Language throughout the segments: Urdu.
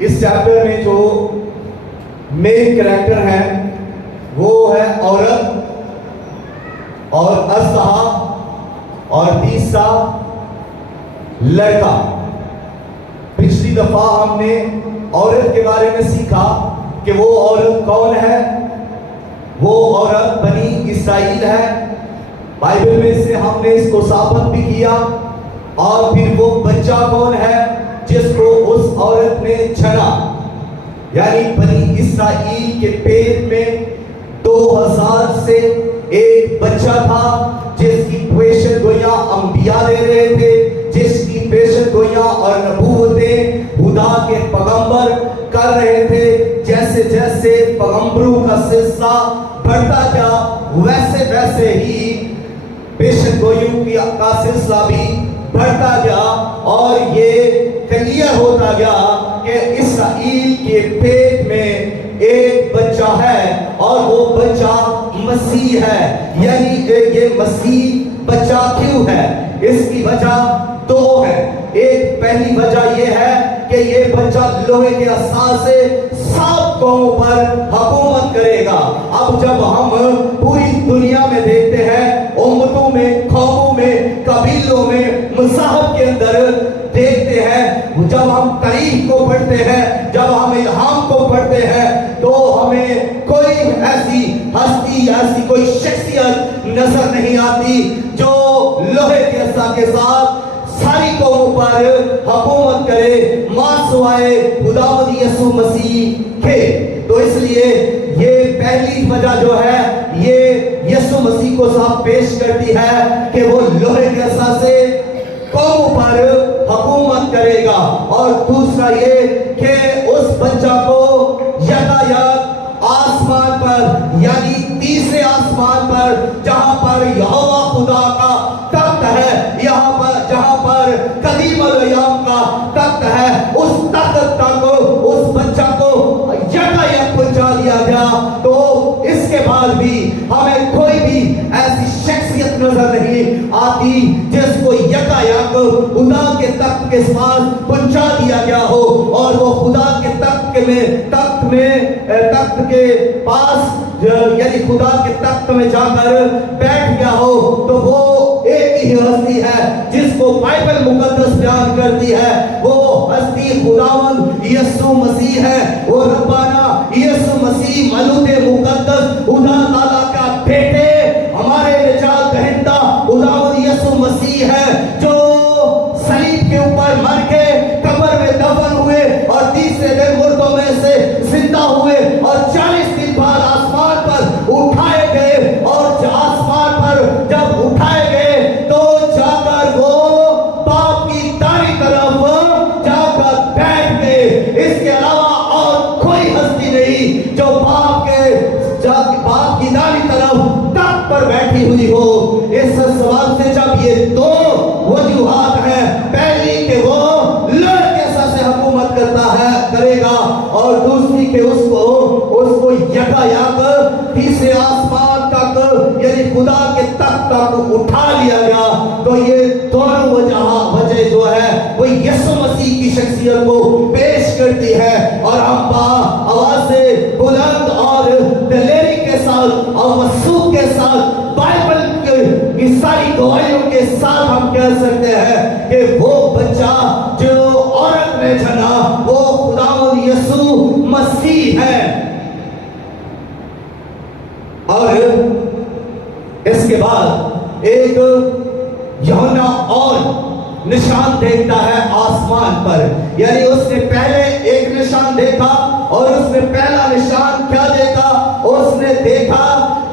اس چیپٹر میں جو مین کریکٹر ہے وہ ہے عورت اور اصحاب اور تیسرا لڑکا. پچھلی دفعہ ہم نے عورت کے بارے میں سیکھا کہ وہ عورت کون ہے. وہ عورت بنی اسرائیل ہے. بائبل میں سے ہم نے اس کو ثابت بھی کیا. اور پھر وہ بچہ کون ہے جس کو اس عورت نے چھنا، یعنی بنی اسرائیل کے پیٹ میں 2000 سے ایک بچہ تھا جس کی پیشن گوئیاں انبیاء دے رہے تھے، جس کی پیشن گوئیاں اور نبوتیں خدا کے پیغمبر کر رہے تھے. جیسے جیسے پیغمبروں کا سلسلہ بڑھتا گیا ویسے ویسے ہی پیشن گوئیوں کا سلسلہ بھی بڑھتا گیا، اور یہ کلیئر ہوتا گیا کہ اسرائیل کے پیٹ میں ایک بچہ ہے اور وہ بچہ مسیح ہے. یعنی یہ مسیح بچہ کیوں ہے؟ اس کی وجہ دو ہے. ایک پہلی وجہ یہ ہے کہ یہ بچہ لوہے کے عصا سے سب قوموں پر حکومت کرے گا. اب جب ہم پوری دنیا میں دیکھتے ہیں، امتوں میں، قوموں میں، قبیلوں میں، مذاہب کے اندر دیکھتے ہیں، جب ہم تاریخ کو پڑھتے ہیں، جب ہم الہام کو پڑھتے ہیں، تو ہمیں کوئی ایسی ہستی، ایسی کوئی شخصیت نظر نہیں آتی جو لوہے کے عصا کے ساتھ ساری قوموں پر حکومت کرے ماں سوائے خداوند یسوع مسیح کے. تو اس لیے یہ پہلی وجہ جو ہے یہ یسوع مسیح کو صاحب پیش کرتی ہے کہ وہ لوہے کے عصا سے قوموں پر حکومت کرے گا. اور دوسرا یہ کہ اس بچہ کو یکایک آسمان پر، یعنی تیسرے آسمان پر جہاں پر یہوہ خدا کا تخت ہے، یہاں پر جہاں پر قدیم الایام کا تخت ہے، اس تخت تک اس بچہ کو یکایک پہنچا دیا گیا. تو اس کے بعد بھی ہمیں کوئی بھی ایسی شخصیت نظر نہیں آتی جس کو یکایک خدا کے تخت کے پاس پہنچا دیا گیا ہو، اور وہ خدا کے تخت کے پاس یعنی خدا کے تخت میں جا کر بیٹھ گیا ہو. تو وہ ایک ہی ہستی ہے جس کو بائبل مقدس بیان کرتی ہے. وہ ہستی خداوند یسوع مسیح ہے. وہ ربانہ یسوع مسیح مولود مقدس خدا تعالیٰ کا بیٹے، ہمارے نجات دہندہ خداوند یسوع مسیح ہے، جو صلیب کے اوپر مر کے قبر میں دفن ہوئے اور تیسرے دن مردوں میں سے زندہ ہوئے اور 40 دن بعد آسمان پر اٹھائے گئے. اور آسمان پر جب اٹھائے گئے تو جا کر وہ باپ کی دائیں طرف جا کر بیٹھ گئے. اس کے علاوہ اور کوئی ہستی نہیں جو باپ کی دائیں طرف تخت پر بیٹھی ہوئی ہو. اس سوال سے جب یہ دو وجوہات ہیں، پہلی کہ وہ لوہے کے عصا سے حکومت کرے گا، اور دوسری کہ اس کو یکایک تیسرے آسمان تک یعنی خدا کے تخت تک اٹھا لیا گیا. تو یہ دونوں وجہ جو ہے وہ یسوع مسیح کی شخصیت کو پیش کرتی ہے. اور ہم آواز بلند اور دلیری کے ساتھ اور وثوق کے ساتھ بائبل کی ساری گواہیوں کے ساتھ ہم کہہ سکتے ہیں کہ وہ بچہ جو عورت نے جنا وہ خداوند یسوع مسیح ہے. اور اس کے بعد ایک یوحنا اور نشان دیکھتا ہے آسمان پر. یعنی اس نے پہلے ایک نشان دیکھا، اور اس نے پہلا نشان کیا دیکھا؟ اس نے دیکھا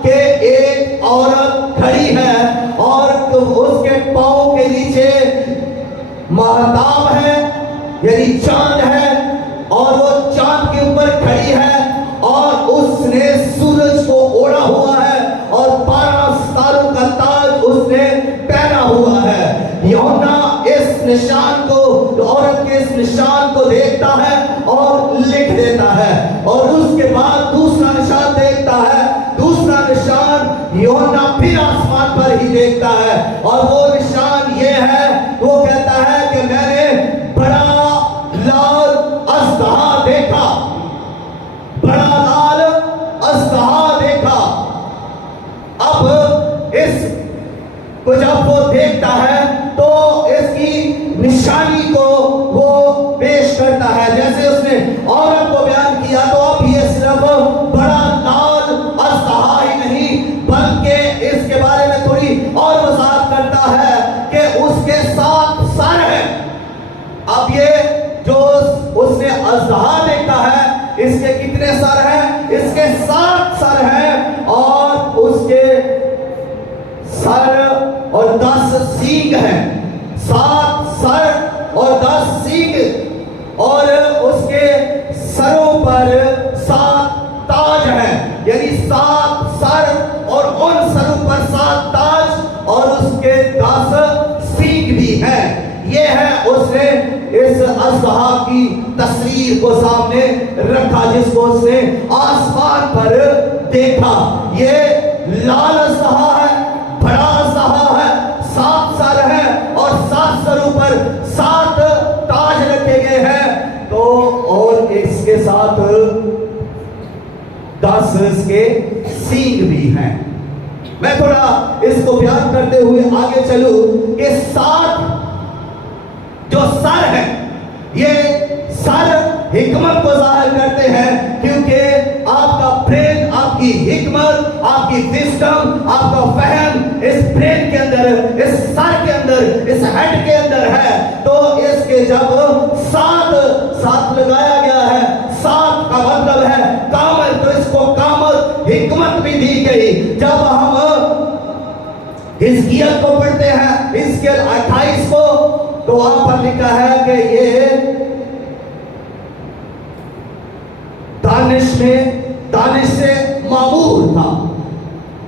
کہ ایک عورت کھڑی ہے اور اس کے پاؤں کے نیچے ماہتاب ہے، یعنی چاند ہے، اور وہ چاند کے اوپر کھڑی ہے، اور اس نے سورج کو اوڑھا ہوا ہے اور 12 ستاروں کا تاج اس نے پہنا ہوا ہے. یوحنا اس نشان کو، عورت کے اس نشان کو دیکھتا ہے اور لکھ دیتا ہے. اور اس کے بعد دوسرا نشان دیکھتا ہے. دوسرا نشان یوحنا پھر آسمان پر ہی دیکھتا ہے، اور وہ نشان یہ ہے، وہ کہتا ہے کہ میں نے بڑا لال ازدہار کرتا ہے. جیسے اس نے عورت کو بیان کیا تو اب یہ صرف بڑا لال اژدہا ہی نہیں بلکہ اس کے بارے میں تھوڑی اور وضاحت کرتا ہے کہ اس کے 7 سر ہیں. اب یہ جو اس نے اژدہا دیکھا ہے اس کے کتنے سر ہیں؟ اس کے 7 سر ہیں اور اس کے سر اور 10 سینگ ہیں. 7 سر اور 10 سینگ اور اس کے سروں پر 7 تاج ہیں. یعنی 7 سر اور ان سروں پر 7 تاج اور اس کے 10 سینگ بھی ہیں. یہ ہے اس نے اس اژدہا کی تصویر کو سامنے رکھا جس کو اس نے آسمان پر دیکھا. یہ لال اژدہا ہے, بڑا اژدہا ہے, 7 سر ہیں اور 7 سروں پر 7 تاج رکھے گئے ہیں. تو اور اس کے ساتھ 10 اس کے سینگ بھی ہیں. میں تھوڑا اس کو بیان کرتے ہوئے آگے چلوں کہ 7 جو سر ہیں یہ سر حکمت کو ظاہر کرتے ہیں کیونکہ آپ کا برین, آپ کی حکمت, آپ کی وزڈم, آپ کا فہم اس برین کے اندر, اس سر کے اندر, اس ہیڈ کے اندر ہے. تو اس کے جب 7 لگایا گیا ہے, 7 کا مطلب ہے کامل, تو اس کو کامل حکمت بھی دی گئی. جب ہم حزقیل کو پڑھتے ہیں, حزقیل 28 کو, تو وہاں پر لکھا ہے کہ یہ دانش سے معمور تھا.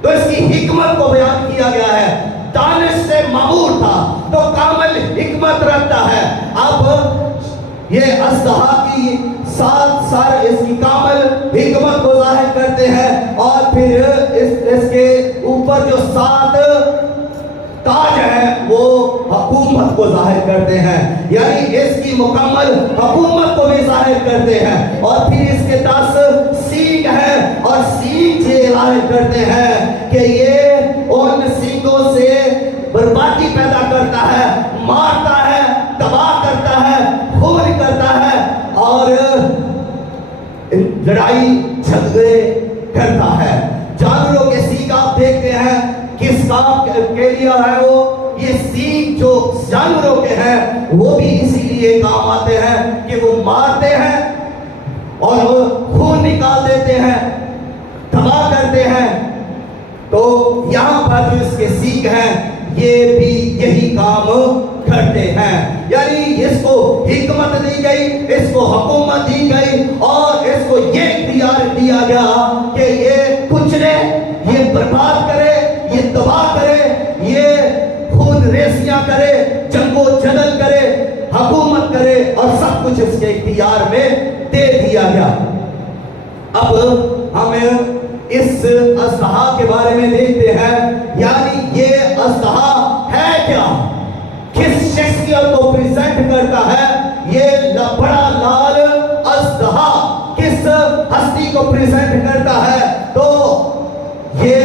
تو اس کی حکمت کو بیان کیا گیا ہے, دانش سے معمور تھا تو کامل حکمت رکھتا ہے. اب یہ اژدہا کی 7 سر اس کی کامل حکمت کو ظاہر کرتے ہیں اور پھر اس کے اوپر جو 7 تاج ہیں وہ حکومت کو ظاہر کرتے ہیں, یعنی اس کی مکمل حکومت کو بھی ظاہر کرتے ہیں. اور پھر اس کے 10 سینگ ہیں اور سینگ سے ظاہر کرتے ہیں کہ یہ ان سینگوں سے بربادی پیدا کرتا ہے, مارتا ہے, تباہ کرتا ہے, خون کرتا ہے اور لڑائی جھگڑے کرتا ہے. جانوروں کے سینگ آپ دیکھتے ہیں کس کام کے لیے ہے وہ, یہ سینگ جو جانوروں کے ہیں وہ بھی اسی لیے کام آتے ہیں کہ وہ مارتے ہیں اور وہ خون نکال دیتے ہیں, تباہ کرتے ہیں. تو یہاں پر جو اس کے سینگ ہیں یہ بھی یہی کام کرتے ہیں. یعنی اس کو حکمت دی گئی, اس کو حکومت دی گئی اور اس کو یہ اختیار دیا گیا کہ یہ کچلے, یہ برباد کرے, یہ تباہ کرے, یہ خون ریزیاں کرے, جنگ و جدل کرے, حکومت کرے اور سب کچھ اس کے اختیار میں دے دیا گیا. اب ہم اس اژدہا کے بارے میں دیکھتے ہیں, یعنی یہ اژدہا ہے کیا, کس شخصیت کو پریزنٹ کرتا ہے. یہ بڑا لال اژدہا کس ہستی کو پریزنٹ کرتا ہے؟ تو یہ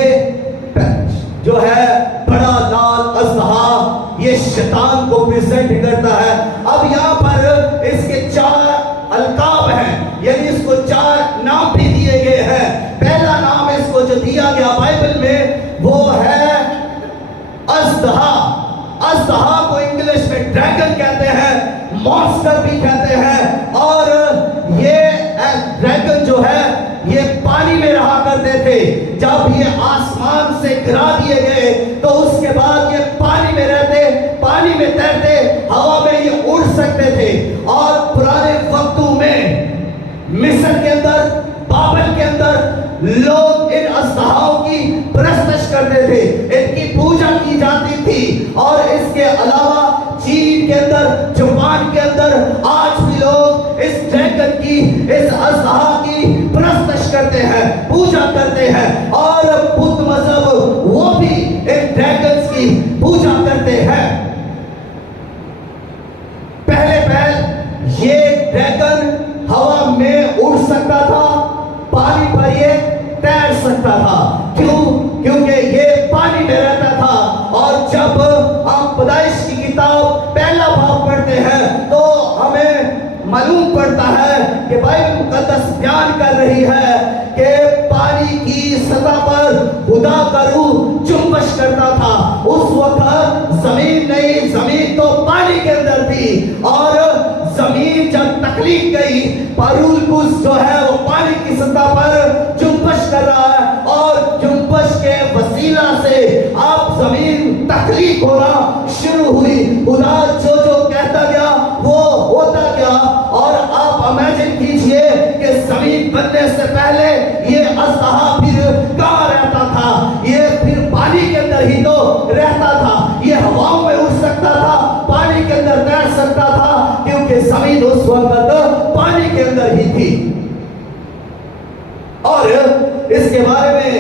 جو ہے بڑا لال اژدہا یہ شیطان کو پریزنٹ کرتا ہے. اب یہاں پر اس کے 4 القاب ہیں, یعنی اس کو 4 نام بھی دیے گئے ہیں. پہلا نام اس کو جو دیا گیا بائبل میں وہ ہے اژدہا. اژدہا کو انگلش میں ڈریگن کہتے ہیں, مونسٹر بھی کہتے ہیں. اور یہ ڈریگن جو ہے یہ پانی میں رہا کرتے تھے. جب یہ آسمان سے گرا دیے گئے تو اس کے بعد یہ پانی میں رہتے, پانی میں تیرتے, ہوا میں یہ اڑ سکتے تھے. اور پرانے وقتوں میں مصر کے اندر, بابل کے اندر لوگ ان اژدہاؤں کی پرستش کرتے تھے, ان کی پوجا کی جاتی تھی. اور اس کے علاوہ چین کے اندر, جاپان کے اندر آج بھی لوگ اس ڈریگن کی, اس اژدہا کی پرستش کرتے ہیں, پوجا کرتے ہیں. اور بدھ مذہب وہ بھی ان ڈریگنز کی پوجا کرتے ہیں. پہلے یہ ڈریگن ہوا میں اڑ سکتا تھا, پانی پر یہ تیر سکتا تھا. کیوں؟ کیونکہ یہ پانی میں رہتا تھا. اور جب ہم پیدائش کی کتاب پہلا باب پڑھتے ہیں تو ہمیں معلوم معلوم پڑتا ہے کہ بائبل مقدس بیان کر رہی ہے کہ پانی کی سطح پر خدا کا روح جنبش کرتا تھا. اس وقت زمین نہیں، زمین تو پانی کے اندر تھی، اور زمین جب تخلیق گئی پارولکوس جو ہے وہ پانی کی سطح پر جنبش کر رہا ہے، اور جنبش کے وسیلہ سے آپ زمین تخلیق ہونا شروع ہوئی. خدا جو کہتا گیا وہ ہوتا گیا. اور آپ امیجن کیجئے کہ زمین بننے سے پہلے یہ اژدہا پھر کہاں رہتا تھا؟ یہ پھر پانی کے اندر ہی تو رہتا تھا. یہ ہواؤں میں اڑ سکتا تھا، پانی کے اندر تیر سکتا تھا، کیونکہ زمین اس وقت پانی کے اندر ہی تھی. اور اس کے بارے میں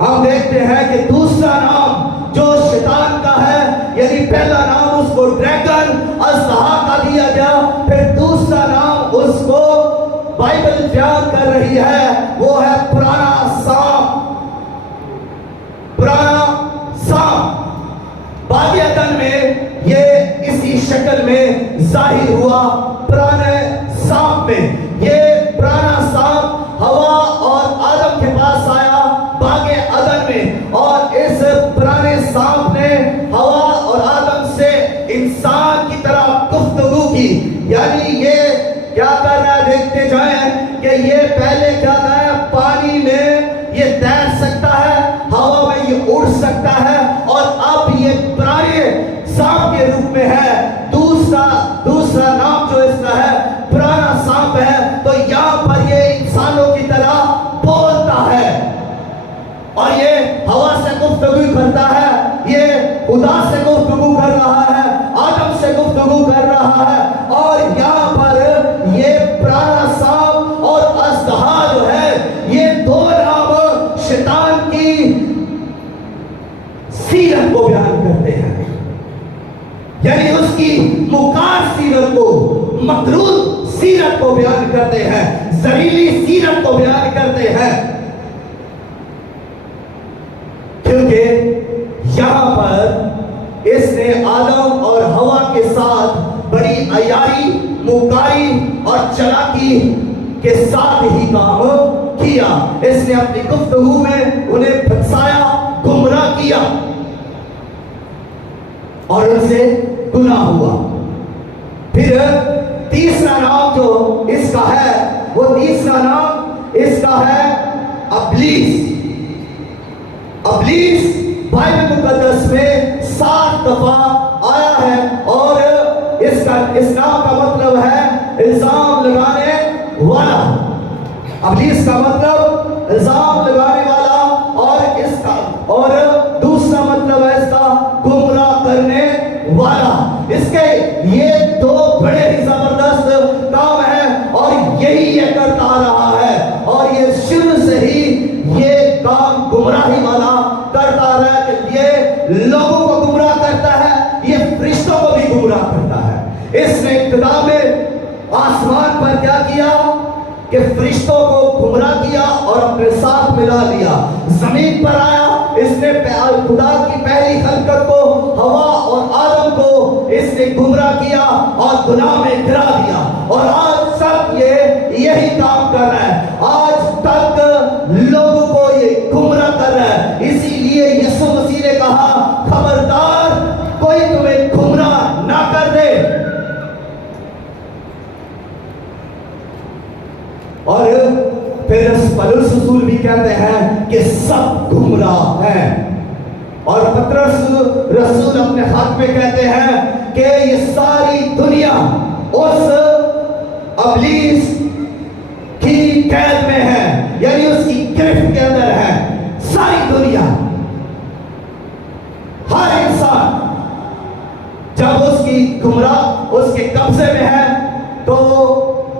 ہم دیکھتے ہیں کہ دوسرا نام جو شیطان کا ہے، یعنی پہلا نام اس کو ڈریگن اژدہا کا دیا گیا، پھر دوسرا نام اس کو بائبل بیان کر رہی ہے وہ ہے پرانا سانپ. پرانا سانپ باغ عدن میں یہ اسی شکل میں ظاہر ہوا. پرانے سانپ میں یہ پرانا سانپ ہوا اور آدم کے پاس آیا باغ عدن میں، اور اس پرانے سانپ نے ہوا اور آدم سے انسان کی طرح گفتگو کی. یعنی یہ کیا کر رہا ہے دیکھتے جائیں کہ یہ پہلے کیا کر رہا ہے، پانی میں یہ تیر سکتا ہے، ہوا میں یہ اڑ سکتا ہے، اور اب یہ پرانے سانپ کے روپ میں ہے. دوسرا نام جو اس کا ہے پرانا سانپ ہے. تو یہاں پر یہ انسانوں کی طرح بولتا ہے، اور یہ ہوا سے گفتگو کرتا ہے، یہ خدا سے گفتگو کر رہا ہے، آدم سے گفتگو کر رہا ہے. اور یہاں پر یہ پرانا سانپ اور اژدہا جو ہے یہ دو نام شیطان کی سیرت کو بیان کرتے ہیں، یعنی اس کی مکار سیرت کو، مکروہ سیرت کو بیان کرتے ہیں، زہریلی سیرت کو بیان کرتے ہیں. کیونکہ یہاں پر اس نے آدم اور ہوا کے ساتھ بڑی عیاری، مکاری اور چلاکی کے ساتھ ہی کام کیا. اس نے اپنی گفتگو میں انہیں پھنسایا، گمراہ کیا، اور ان سے گناہ ہوا. پھر تیسرا نام جو اس کا ہے، وہ تیسرا نام اس کا ہے ابلیس. ابلیس بائبل مقدس میں 7 دفعہ آیا ہے، اور اس نام کا مطلب ہے الزام لگانے والا. ابلیس کا مطلب الزام لگانے والا، اور دوسرا مطلب ہے اس کا گمراہ کرنے والا. اس کے یہ دو بڑے ہی زبردست کام ہیں، اور یہی یہ کرتا آ رہا ہے، اور یہ شروع سے ہی یہ کام گمراہی والا کرتا آ رہا ہے کہ یہ لوگوں کو گمراہ کرتا ہے، یہ فرشتوں کو بھی گمراہ کرتا ہے. اس نے ابتدا میں آسمان پر کیا کیا کہ فرشتوں کو گمراہ کیا اور اپنے ساتھ ملا لیا. زمین پر آیا، اس نے خدا کی پہلی خلقت کو، ہوا اور آدم کو اس نے گمراہ کیا اور گناہ میں گرا دیا. اور آج تک یہ یہی کام کر رہا ہے، آج تک لوگوں کو یہ گمراہ کر رہا ہے. اسی لیے یسوع مسیح نے کہا خبردار کوئی تمہیں گمراہ نہ کر دے. اور پھر پولس رسول بھی کہتے ہیں کہ سب گمراہ ہیں. اور پطرس رسول اپنے خط میں کہتے ہیں کہ یہ ساری دنیا اس ابلیس کی قید میں ہے، یعنی اس کی گرفت کے اندر ہے. ساری دنیا، ہر انسان جب اس کی گمراہ اس کے قبضے میں ہے تو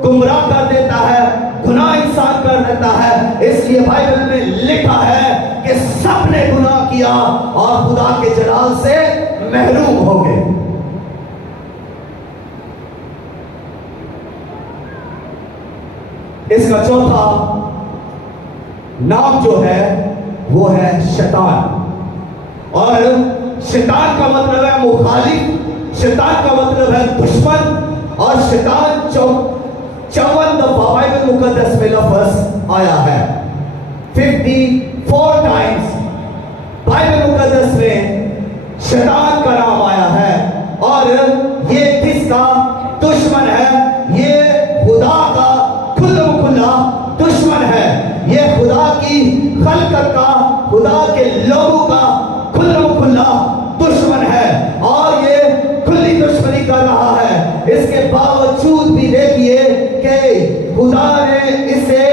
گمراہ کر دیتا ہے، گناہ انسان کر دیتا ہے. اس لیے بائبل میں لکھا ہے کہ سب نے گناہ کیا اور خدا کے جلال سے محروم ہو گئے. اس کا چوتھا نام جو ہے وہ ہے شیطان. اور شیطان کا مطلب ہے مخالف، شیطان کا مطلب ہے دشمن، اور شیطان 54 دفعہ بائبل مقدس میں لفظ آیا ہے. 54 ٹائمز بائبل مقدس میں شیطان کا نام آیا ہے. اور یہ کس کا دشمن ہے؟ یہ خدا کا کھلا دشمن ہے. یہ خدا کی خلقت کا، خدا کے لوگوں کا کھلا دشمن ہے. اور یہ کھلی دشمنی کر رہا ہے. اس کے باوجود بھی دیکھیے کہ خدا نے اسے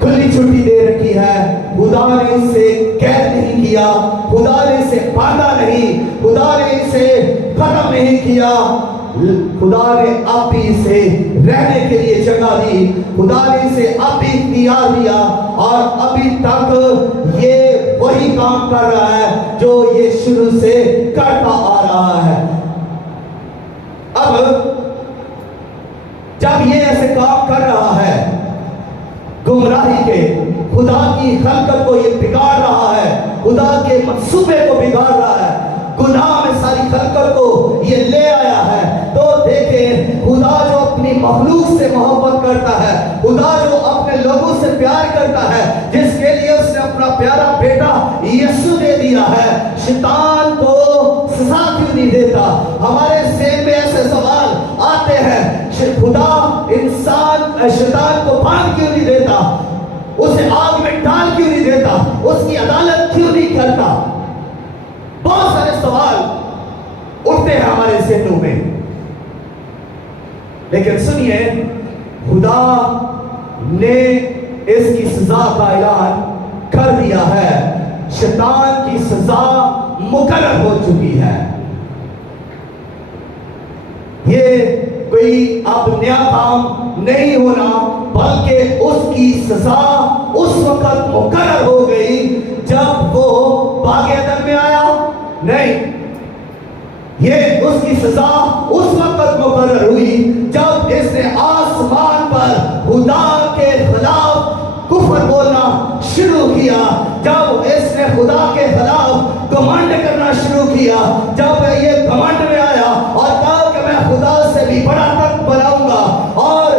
کھلی چھٹی دے رکھی ہے. خدا نے اسے قید نہیں کیا، خدا نے اسے باندھا نہیں، خدا نے اسے ختم نہیں کیا. خدا نے اب بھی اسے رہنے کے لیے جگہ دی. خدا نے اسے اب بھی اختیار دیا اور ابھی تک یہ وہی کام کر رہا ہے جو یہ شروع سے کرتا آ رہا ہے. اب جب یہ ایسے کام کر رہا ہے گمراہی کے، خدا کی خلقت کو یہ بگاڑ رہا ہے، خدا کے منصوبے کو بگاڑ رہا ہے، گناہ میں ساری خلقت کو یہ لے آیا ہے. تو دیکھیں خدا جو اپنی مخلوق سے محبت کرتا ہے، خدا جو اپنے لوگوں سے پیار کرتا ہے، جس کے لیے اس نے اپنا پیارا بیٹا یسوع دے دیا ہے، شیطان کو سزا کیوں نہیں دیتا؟ ہمارے ذہن میں ایسے سوال آتے ہیں، خدا شیطان کو باندھ کیوں نہیں دیتا؟ اسے آگ میں ڈال کیوں نہیں دیتا؟ اس کی عدالت کیوں نہیں کرتا؟ بہت سارے سوال اٹھتے ہیں ہمارے ذہنوں میں. لیکن سنیے، خدا نے اس کی سزا کا اعلان کر دیا ہے. شیطان کی سزا مقرر ہو چکی ہے. یہ کوئی اب نیا کام نہیں ہونا، بلکہ اس کی سزا اس وقت مقرر ہو گئی جب وہ باغ عدن میں آیا. نہیں، یہ اس کی سزا اس وقت مقرر ہوئی جب اس نے آسمان پر خدا کے خلاف کفر بولنا شروع کیا، جب اس نے خدا کے خلاف گھمنڈ کرنا شروع کیا، جب یہ گھمنڈ میں آیا اور کہا کہ میں خدا سے بھی بڑا تخت بناؤں گا. اور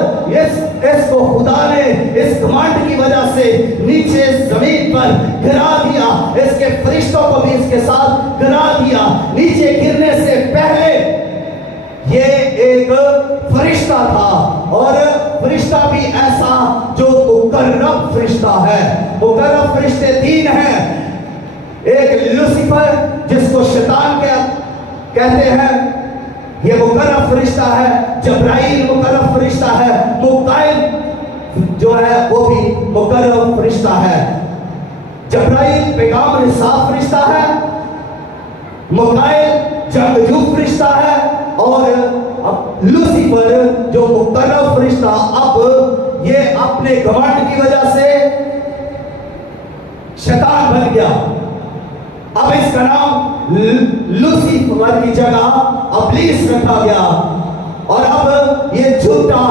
اس کو خدا نے اس گھمنڈ کی وجہ سے نیچے زمین پر گرا دیا، اس کے فرشتوں کو بھی اس کے ساتھ گرا دیا. نیچے گرنے سے پہلے یہ ایک فرشتہ تھا، اور فرشتہ بھی ایسا جو مقرب فرشتہ ہے. مقرب فرشتے 3 ہیں. ایک لوسیفر جس کو شیطان کہتے ہیں، یہ مقرب فرشتہ ہے. جبرائیل مقرب فرشتہ ہے. میکائیل جو ہے وہ بھی مقرب فرشتہ ہے. جبرائیل پیغام رساں فرشتہ ہے، میکائیل جنگجو فرشتہ ہے، اور لوسیفر جو مقرب فرشتہ اب یہ اپنے گھمنڈ کی وجہ سے شیطان بن گیا. اب اس کا نام لوسیفر کی جگہ ابلیس رکھا گیا. اور اب یہ جھوٹا،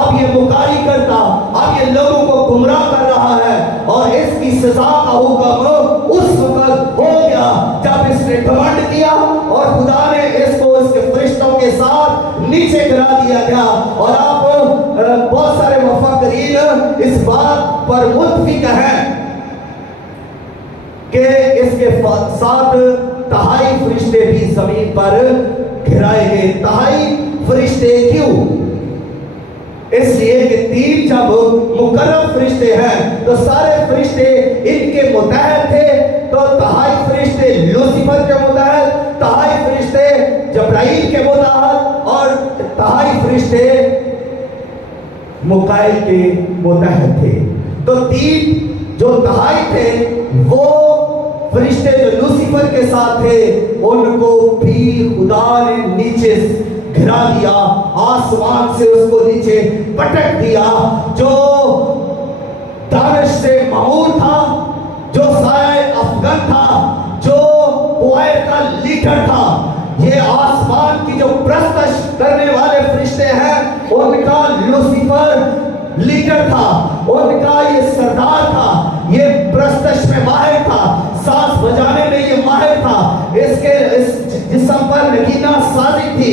اب یہ مکاری کرتا، اب یہ لوگوں کو گمراہ کر رہا ہے. اور اس کی سزا کا حکم اس وقت ہو گیا جب اس نے گھمنڈ کیا اور خدا نے اس کو اس کے فرشتوں کے ساتھ نیچے گرا دیا گیا. اور آپ بہت سارے مفکرین اس بات پر متفق ہیں کہ اس کے ساتھ تہائی فرشتے بھی زمین پر گرائے گئے. تہائی فرشتے کیوں؟ اس لیے کہ 3 جب مقرب فرشتے ہیں تو سارے فرشتے ان کے متحد تھے. تو تہائی فرشتے لوسیفر کے متحد، تہائی فرشتے جبرائیل کے متحد، اور تہائی فرشتے میکائیل کے متحد تھے. تو 3 جو تہائی تھے وہ فرشتے جو لوسیفر کے ساتھ تھے ان کو بھی خدا نے نیچے گرا دیا، آسمان سے اس کو نیچے پٹک دیا. جو دانش سے معمور تھا، جو سایہ افغان تھا، جو قوائر کا لیڈر تھا، یہ آسمان کی جو پرستش کرنے والے فرشتے ہیں ان کا لوسیفر لیڈر تھا، ان کا یہ سردار تھا، یہ پرستش میں ماہر تھا، سانس بجانے میں یہ ماہر تھا، اس کے اس جسم پر نگینہ سازی تھی،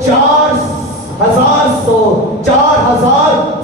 4000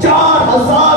4000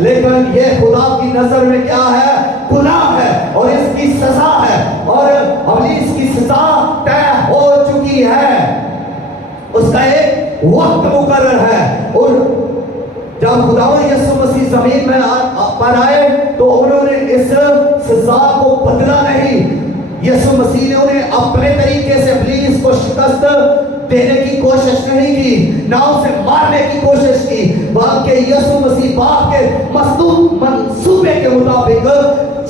لیکن یہ خدا کی نظر میں کیا ہے؟ گناہ ہے اور اس کی سزا ہے، اور ابلیس کی سزا طے ہو چکی ہے، اس کا ایک وقت مقرر ہے۔ اور جب خداوند یسوع مسیح زمین میں پر آئے تو انہوں نے اس سزا کو بدلا نہیں۔ یسوع مسیح نے انہیں اپنے طریقے سے ابلیس کو شکست دینے کی کوشش نہیں کی، نہ اسے مارنے کی کوشش کی، بلکہ یسوع مسیح باپ کے مصلوب منصوبے کے مطابق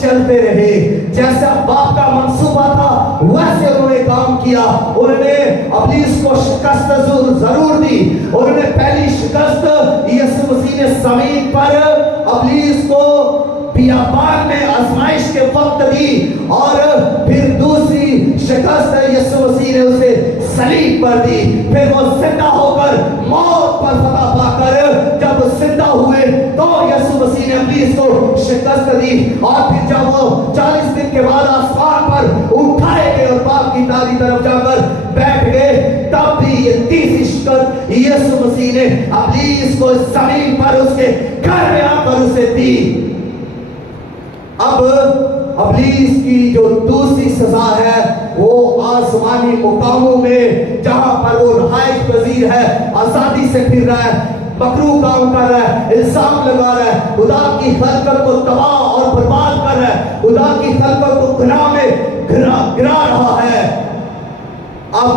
چلتے رہے۔ جیسا باپ کا منصوبہ تھا ویسے انہوں نے کام کیا۔ انہوں نے ابلیس کو شکست ضرور دی۔ انہوں نے پہلی شکست یسوع مسیح نے زمین پر ابلیس کو بیابان میں آزمائش کے وقت دی، اور پھر دوسری شکست یسوع مسیح نے اسے صلیب پر دی۔ پھر وہ زندہ ہو کر موت پر فتح پا کر جب زندہ ہوئے تو یسوع مسیح نے ابلیس کو شکست دی، اور پھر جب وہ 40 دن کے بعد آسمان پر اٹھائے گئے اور باپ کی داہنی طرف جا کر بیٹھ گئے، تب بھی یہ تیسری شکست یسوع مسیح نے ابلیس کو زمین پر اس کے گھر میں آ کر اسے دی۔ اب ابلیس کی جو دوسری سزا ہے وہ آسمانی مقاموں میں، جہاں پر وہ رہائش پذیر ہے، آزادی سے پھر رہا ہے، مکروہ کام کر رہا ہے، الزام لگا رہا ہے، خدا کی خلقت کو تباہ اور برباد کر رہا ہے، خدا کی خلقت کو گناہ میں گرا رہا ہے۔ اب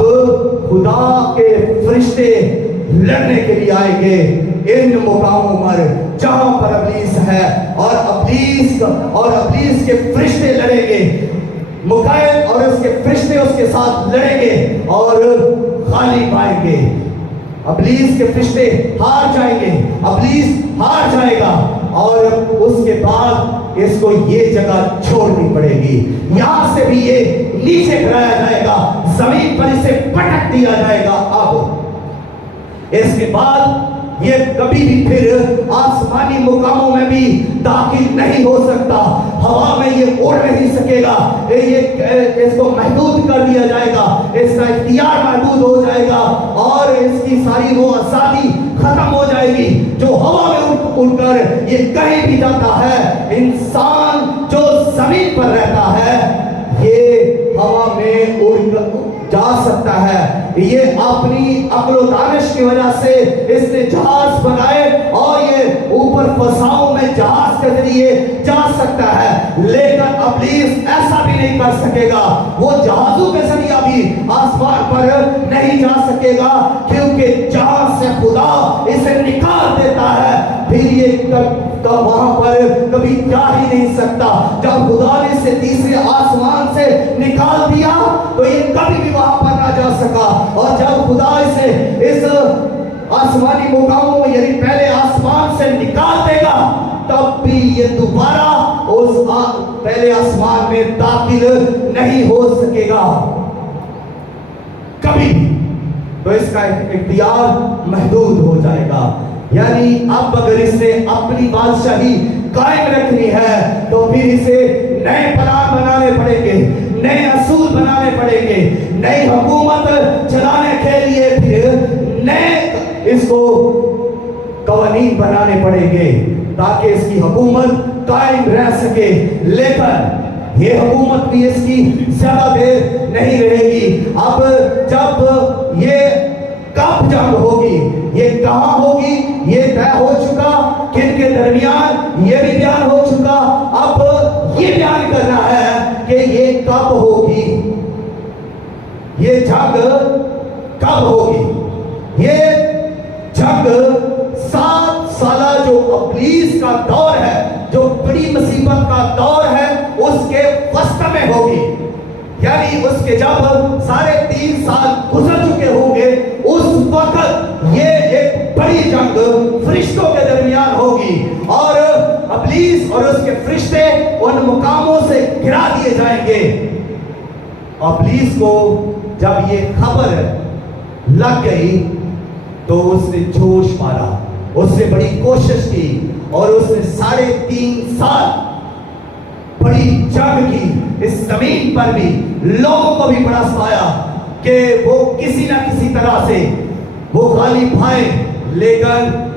خدا کے فرشتے لڑنے کے لیے آئیں گے ان مقاموں پر جہاں پر ابلیس ہے، اور ابلیس کے فرشتے لڑیں گے، مکائل اور اس کے فرشتے اس کے ساتھ لڑیں گے اور غالب آئیں گے۔ ابلیس کے فرشتے ہار جائیں گے، ابلیس ہار جائے گا، اور اس کے بعد اس کو یہ جگہ چھوڑنی پڑے گی، یہاں سے بھی یہ نیچے گرایا جائے گا، زمین پر اسے پٹک دیا جائے گا۔ اب اس کے بعد یہ کبھی بھی پھر آسمانی مقاموں میں بھی داخل نہیں ہو سکتا، ہوا میں یہ اڑ نہیں سکے گا، اس کو محدود کر دیا جائے گا، اس کا اختیار محدود ہو جائے گا، اور اس کی ساری وہ آزادی ختم ہو جائے گی جو ہوا میں اڑ کر یہ کہیں بھی جاتا ہے۔ انسان جو زمین پر رہتا ہے یہ ہوا میں اڑ جا سکتا ہے، یہ اپنی عقل و دانش کی وجہ سے اس نے جہاز بنائے اور یہ اوپر فضاؤں میں جہاز کے ذریعے جا سکتا ہے، لیکن ابلیس ایسا بھی نہیں کر سکے گا، وہ جہازوں کے ذریعہ بھی آسمان پر نہیں جا سکے گا، کیونکہ جہاں سے خدا اسے نکال دیتا ہے پھر یہ وہاں پر کبھی جا ہی نہیں سکتا۔ جب خدا نے اسے تیسرے آسمان سے نکال دیا تو یہ کبھی بھی وہاں پر نہ جا سکا، اور جب خدا اسے اس آسمانی مقاموں میں یعنی پہلے آسمان سے نکال دے گا تب بھی یہ دوبارہ اس پہلے آسمان میں داخل نہیں ہو سکے گا کبھی بھی، تو اس کا اختیار محدود ہو جائے گا۔ یعنی اب اگر اسے اپنی بادشاہی قائم رکھنی ہے تو پھر اسے نئے پلان بنانے پڑیں گے، نئے اصول بنانے پڑیں گے، نئی حکومت چلانے کے لیے پھر نئے اس کو قوانین بنانے پڑیں گے تاکہ اس کی حکومت قائم رہ سکے۔ لیکن یہ حکومت بھی اس کی زیادہ دیر نہیں رہے گی۔ اب جب یہ کب جنگ ہوگی، یہ کہاں ہوگی، یہ طے ہو چکا، کن کے درمیان یہ بھی بیان ہو چکا، اب یہ بیان کرنا ہے کہ یہ کب ہوگی، یہ جنگ کب ہوگی۔ یہ جنگ 7 سالہ جو ابلیس کا دور ہے، جو بڑی مصیبت کا دور ہے، اس کے وسط میں ہوگی، یعنی اس کے جب سارے 3 سال گزر چکے ہوں گے اس وقت یہ ایک بڑی جنگ فرشتوں کے درمیان ہوگی، اور ابلیس اور اس کے فرشتے ان مقاموں سے گرا دیے جائیں گے۔ ابلیس کو جب یہ خبر لگ گئی تو اس نے جوش مارا، اس نے بڑی کوشش کی، اور اس نے 3.5 سال بڑی جنگ کی، اس زمین پر بھی لوگوں کو بھی بڑا سایا کہ وہ کسی نہ کسی طرح سے وہ غالب آئے، لیکن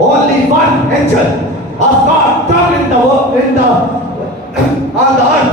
Only one angel of God come on the earth।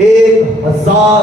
1000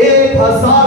1000